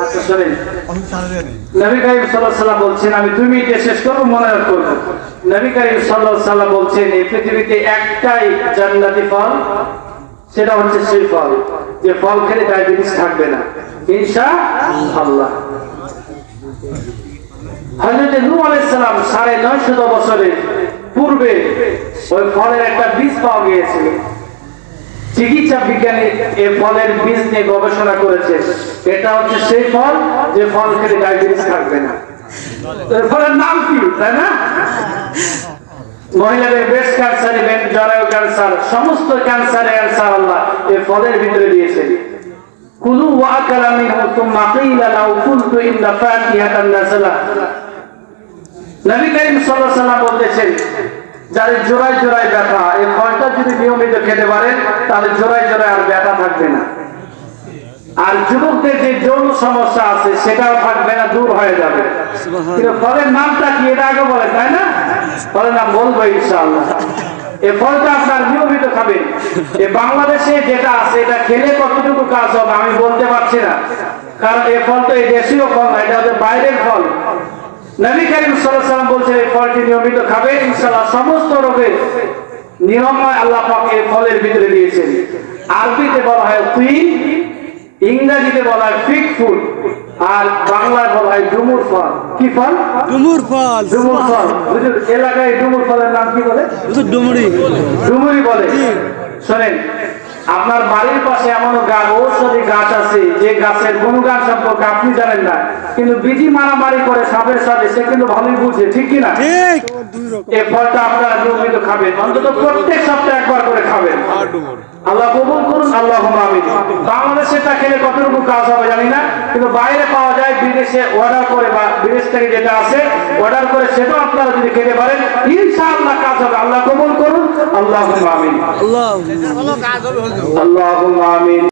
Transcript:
আচ্ছা শুনেন, নবী করিম সাল্লাল্লাহু আলাইহি ওয়াসাল্লাম বলছেন, আমি 2 মিনিটে শেষ করব, মনে করব। নবী করিম সাল্লাল্লাহু আলাইহি ওয়াসাল্লাম বলছেন, এই পৃথিবীতে একটাই জান্নাতি ফল, সেটা হচ্ছে সেই ফল যে ফল খেলে ডায়াবেটিস থাকবে না ইনশাআল্লাহ। হযরত নূহ আলাইহিস সালাম 950 বছরের পূর্বে ওই ফলের একটা বীজ পাওয়া গিয়েছিল। চিকিৎসা বিজ্ঞানী এই ফলের বীজ নিয়ে গবেষণা করেছে, এটা হচ্ছে সেই ফল যে ফল খেলে ডায়াবেটিস থাকবে না। এর ফলের নাম কি, তাই না? মহিলাদের ব্রেস্ট ক্যান্সার, জরায়ু ক্যান্সার, সমস্ত ক্যান্সারের অ্যানসার আল্লাহ এই ফলের ভিতরে দিয়েছেন। কুলু ওয়া আকালা মিনহু তুম্মা কিলা লাউ কুনতু ইল্লা ফাকিহাতান নাযালা। নবী করিম সাল্লাল্লাহু আলাইহি ওয়াসাল্লাম বলতেছেন, যাদের জোড়ায় জোড়ায় ব্যথা, এই ফলটা যদি নিয়মিত খেতে পারেন তাহলে জোড়ায় জোড়ায় আর ব্যথা থাকবে না। আর যুবকদের যে যৌন সমস্যা আছে সেটাও থাকবে না, দূর হয়ে যাবে। কিন্তু ফলের নামটা কি এটা আগে বলেন, তাই না? ফলের নাম বলবো ইনশাআল্লাহ। এই ফলটা আপনার নিয়মিত খাবেন। এই বাংলাদেশে যেটা আছে এটা খেলে কতটুকু কাজ হবে আমি বলতে পারছি না, কারণ এই ফল তো এই দেশীয় ফল না, এটা হচ্ছে বাইরের ফল। নবী করিম সাল্লাল্লাহু আলাইহি ওয়াসাল্লাম বলছেন, এই ফলটি নিয়মিত খাবেন, ইনশাআল্লাহ সমস্ত রোগের নিরাময় আল্লাহ পাক এই ফলের ভিতরে দিয়েছেন। আরবিতে বলা হয় তিন, ইংরেজিতে বলা হয় ফিগ ফ্রুট, আর বাংলায় বলা হয় ডুমুর ফল। কি ফল? ডুমুর ফল। ডুমুর ফল। হুজুর এলাকায় ডুমুর ফলের নাম কি বলে? হুজুর ডুমুরি। ডুমুরি বলে। শুনেন, আপনার বাড়ির পাশে এমন ঔষধি গাছ আছে যে গাছের গুণগান সম্পর্কে আপনি জানেন না, কিন্তু বিধি মারামারি করে সাপের সাথে, সে কিন্তু ভালোই বুঝে, ঠিক কিনা? ঠিক। এই ফলটা আপনারা নিয়মিত খাবেন, অন্তত প্রত্যেক সপ্তাহে একবার করে খাবেন। আল্লাহ কবুল করুন, আল্লাহুম্মা আমিন। বাংলাদেশে তা খেলে কতটুকু কাজ হবে জানি না, কিন্তু বাইরে পাওয়া যায়, বিদেশে অর্ডার করে বা বিদেশ থেকে যেটা আছে অর্ডার করে, সেটাও আপনারা যদি খেতে পারেন ইনশাআল্লাহ কাজ হবে। আল্লাহ কবুল করুন, আল্লাহুম্মা আমিন। আল্লাহ আল্লাহুম্মা আমিন।